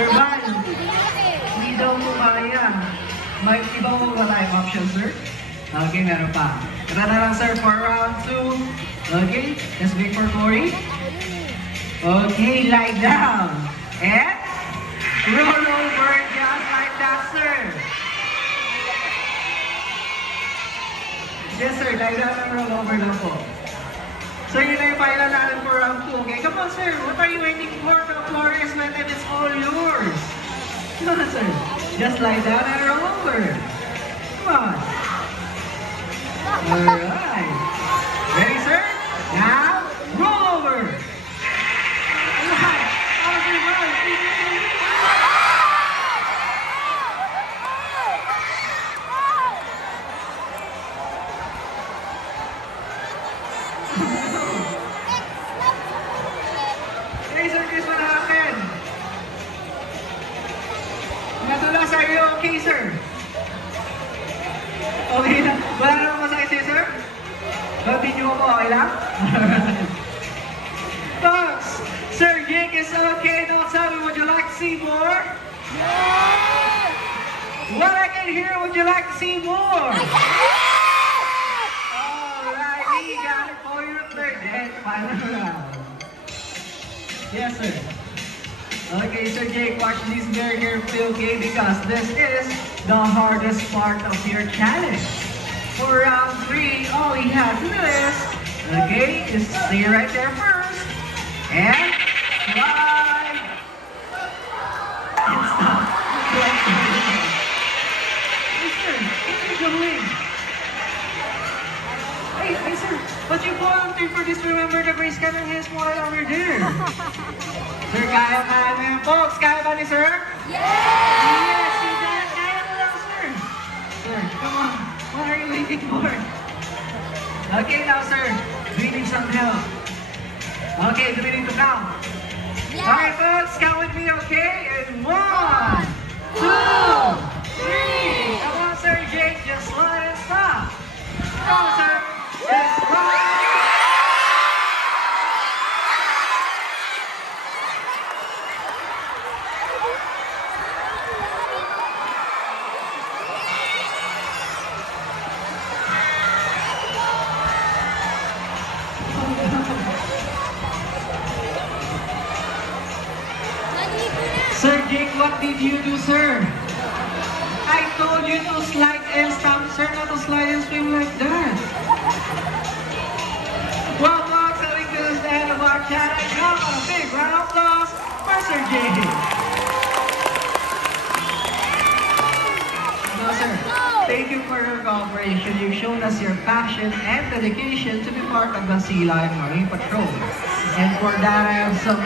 Sir Van, hindi daw po kaya. May iba mo ba tayong option, sir? Okay, meron pa. Ito na lang, sir, for round 2. Okay, let's wait for Cory. Okay, lie down. And roll over just like that, sir. Yes, sir, lie down and roll over lang po. So yun na yung final natin for round 2. Okay, come on, sir. What are you waiting for? The floor is wet and it's all yours. Come on, sir. Just lie down and roll over. Come on. Alright. Ready, sir? Now, roll over. Alright. Hey, sir, Chris, what happened? Nadulas, are you okay, sir? Okay na. Wala naman masakit sa'yo, sir? Continue mo po, okay lang? Folks, Sir Jake is okay. Don't tell me, would you like to see more? Yes! What I can hear, would you like to see more? Alright, we got it for your third and final round. Yes, sir. Okay, Sir Jake, watch this very carefully, okay? Because this is the hardest part of your challenge. For round 3, all we have to do is, okay, just stay right there first. And slide. And stop. Hey, sir, what are you doing? Hey, sir, but you volunteered for this. Remember the grace cannon has water over there. Sir, kaya mo yan, folks? Kaya ba ni sir? Yes! Yes, you got it. Kaya mo lang, sir. Sir, come on. What are you waiting for? Okay, now, sir. Do you need some help? Okay, do we need to count? Yes! Alright, folks, count with me, okay? And 1, 2, 3. Come on, Sir Jake. Just slide and stop. Come on, sir. Just slide. Sir Jake, what did you do, sir? I told you to slide and stop, sir, not to slide and swim like that. Well, folks, I think this is the end of our challenge. Come on, a big round of applause for Sir Jake. No, sir. Thank you for your cooperation. You've shown us your passion and dedication to be part of the Sea Lion Marine Patrol. And for that, I have some